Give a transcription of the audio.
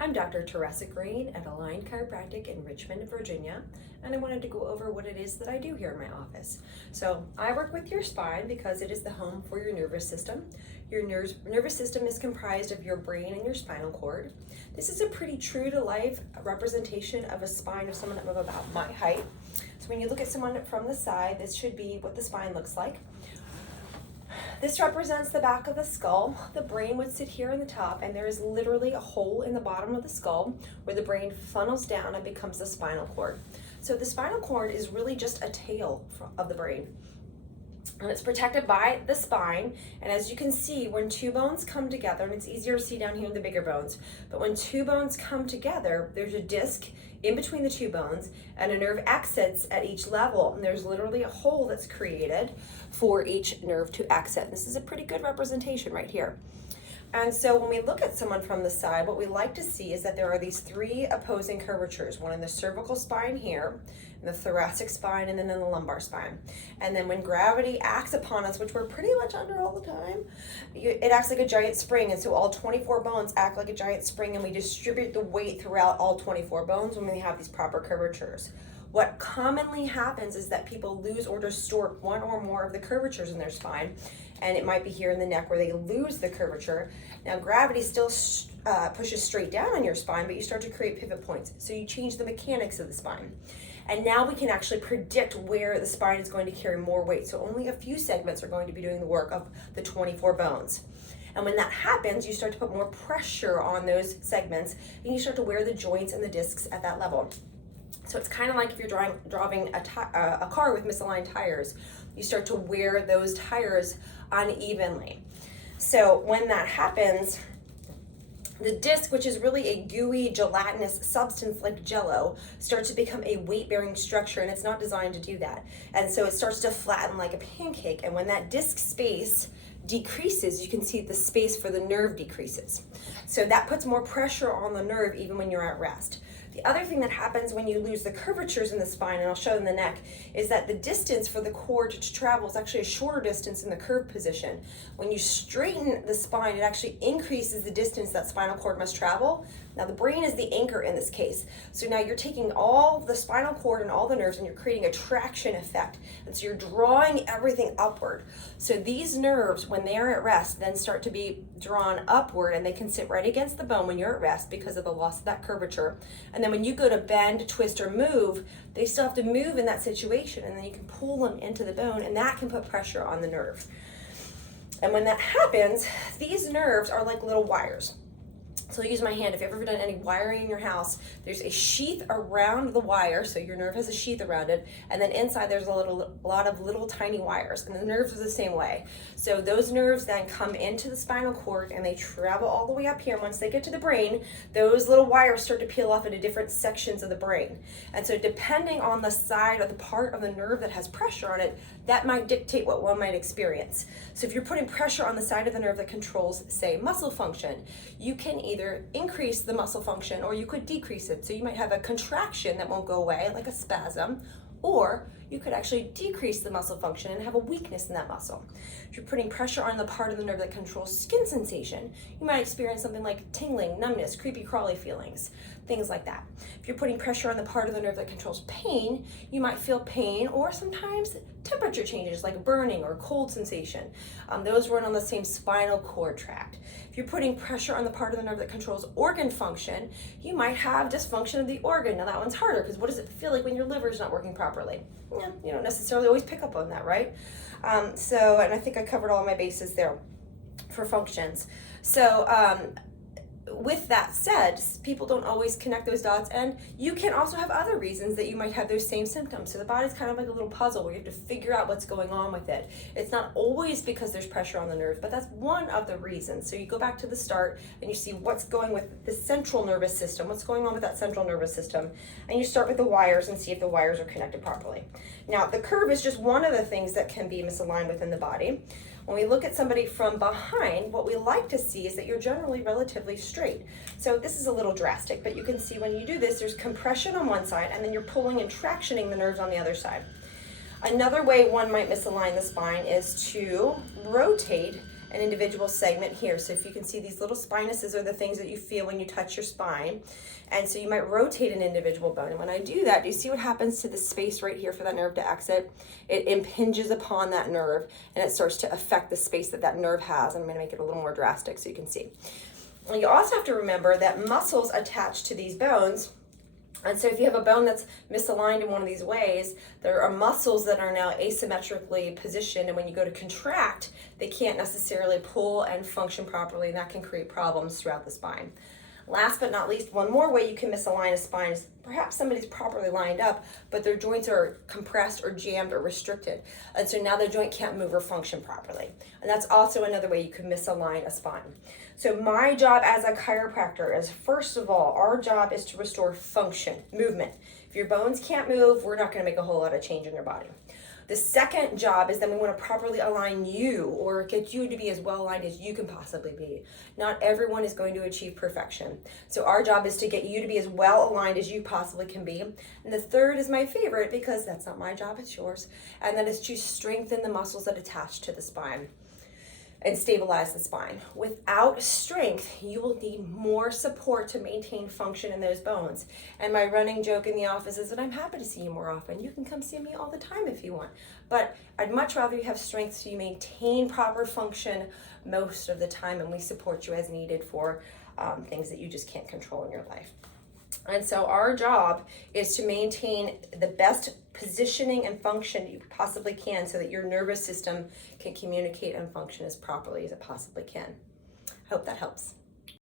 I'm Dr. Teresa Green at Aligned Chiropractic in Richmond, Virginia, and I wanted to go over what it is that I do here in my office. So I work with your spine because it is the home for your nervous system. Your nervous system is comprised of your brain and your spinal cord. This is a pretty true to life representation of a spine of someone of about my height. So when you look at someone from the side, this should be what the spine looks like. This represents the back of the skull. The brain would sit here in the top, and there is literally a hole in the bottom of the skull where the brain funnels down and becomes the spinal cord. So the spinal cord is really just a tail of the brain. And it's protected by the spine, and as you can see, when two bones come together, and it's easier to see down here in the bigger bones, but when two bones come together, there's a disc in between the two bones, and a nerve exits at each level, and there's literally a hole that's created for each nerve to exit. This is a pretty good representation right here. And so when we look at someone from the side, what we like to see is that there are these three opposing curvatures, one in the cervical spine here, in the thoracic spine, and then in the lumbar spine. And then when gravity acts upon us, which we're pretty much under all the time, it acts like a giant spring. And so all 24 bones act like a giant spring, and we distribute the weight throughout all 24 bones when we have these proper curvatures. What commonly happens is that people lose or distort one or more of the curvatures in their spine, and it might be here in the neck where they lose the curvature. Now gravity still pushes straight down on your spine, but you start to create pivot points. So you change the mechanics of the spine. And now we can actually predict where the spine is going to carry more weight. So only a few segments are going to be doing the work of the 24 bones. And when that happens, you start to put more pressure on those segments, and you start to wear the joints and the discs at that level. So it's kind of like if you're driving a car with misaligned tires. You start to wear those tires unevenly. So when that happens, the disc, which is really a gooey, gelatinous substance like Jello, starts to become a weight-bearing structure, and it's not designed to do that. And so it starts to flatten like a pancake, and when that disc space decreases, you can see the space for the nerve decreases. So that puts more pressure on the nerve even when you're at rest. The other thing that happens when you lose the curvatures in the spine, and I'll show in the neck, is that the distance for the cord to travel is actually a shorter distance in the curved position. When you straighten the spine, it actually increases the distance that spinal cord must travel. Now the brain is the anchor in this case. So now you're taking all the spinal cord and all the nerves and you're creating a traction effect. And so you're drawing everything upward. So these nerves, when they're at rest, then start to be drawn upward, and they can sit right against the bone when you're at rest because of the loss of that curvature. And then when you go to bend, twist, or move, they still have to move in that situation, and then you can pull them into the bone, and that can put pressure on the nerve. And when that happens, these nerves are like little wires. So I'll use my hand. If you've ever done any wiring in your house, there's a sheath around the wire, so your nerve has a sheath around it, and then inside there's a lot of little tiny wires, and the nerves are the same way. So those nerves then come into the spinal cord, and they travel all the way up here. Once they get to the brain, those little wires start to peel off into different sections of the brain. And so depending on the side or the part of the nerve that has pressure on it, that might dictate what one might experience. So if you're putting pressure on the side of the nerve that controls, say, muscle function, you can either increase the muscle function or you could decrease it. So you might have a contraction that won't go away, like a spasm, or you could actually decrease the muscle function and have a weakness in that muscle. If you're putting pressure on the part of the nerve that controls skin sensation, you might experience something like tingling, numbness, creepy crawly feelings, things like that. If you're putting pressure on the part of the nerve that controls pain, you might feel pain or sometimes temperature changes like burning or cold sensation. Those run on the same spinal cord tract. If you're putting pressure on the part of the nerve that controls organ function, you might have dysfunction of the organ. Now that one's harder because what does it feel like when your liver is not working properly? Yeah, you don't necessarily always pick up on that, right? And I think I covered all my bases there for functions. With that said, people don't always connect those dots, and you can also have other reasons that you might have those same symptoms. So the body's kind of like a little puzzle where you have to figure out what's going on with it. It's not always because there's pressure on the nerve, but that's one of the reasons. So you go back to the start and you see what's going with the central nervous system, what's going on with that central nervous system, and you start with the wires and see if the wires are connected properly. Now, the curve is just one of the things that can be misaligned within the body. When we look at somebody from behind, what we like to see is that you're generally relatively straight. So this is a little drastic, but you can see when you do this, there's compression on one side, and then you're pulling and tractioning the nerves on the other side. Another way one might misalign the spine is to rotate an individual segment here. So if you can see, these little spinuses are the things that you feel when you touch your spine. And so you might rotate an individual bone. And when I do that, do you see what happens to the space right here for that nerve to exit? It impinges upon that nerve and it starts to affect the space that that nerve has. I'm gonna make it a little more drastic so you can see. And you also have to remember that muscles attach to these bones. And so if you have a bone that's misaligned in one of these ways, there are muscles that are now asymmetrically positioned, and when you go to contract, they can't necessarily pull and function properly, and that can create problems throughout the spine. Last but not least, one more way you can misalign a spine is perhaps somebody's properly lined up, but their joints are compressed or jammed or restricted. And so now the joint can't move or function properly. And that's also another way you can misalign a spine. So my job as a chiropractor is, first of all, our job is to restore function, movement. If your bones can't move, we're not gonna make a whole lot of change in your body. The second job is then we want to properly align you, or get you to be as well aligned as you can possibly be. Not everyone is going to achieve perfection. So our job is to get you to be as well aligned as you possibly can be. And the third is my favorite, because that's not my job, it's yours. And that is to strengthen the muscles that attach to the spine and stabilize the spine. Without strength, you will need more support to maintain function in those bones. And my running joke in the office is that I'm happy to see you more often. You can come see me all the time if you want. But I'd much rather you have strength so you maintain proper function most of the time, and we support you as needed for things that you just can't control in your life. And so our job is to maintain the best positioning and function you possibly can so that your nervous system can communicate and function as properly as it possibly can. I hope that helps.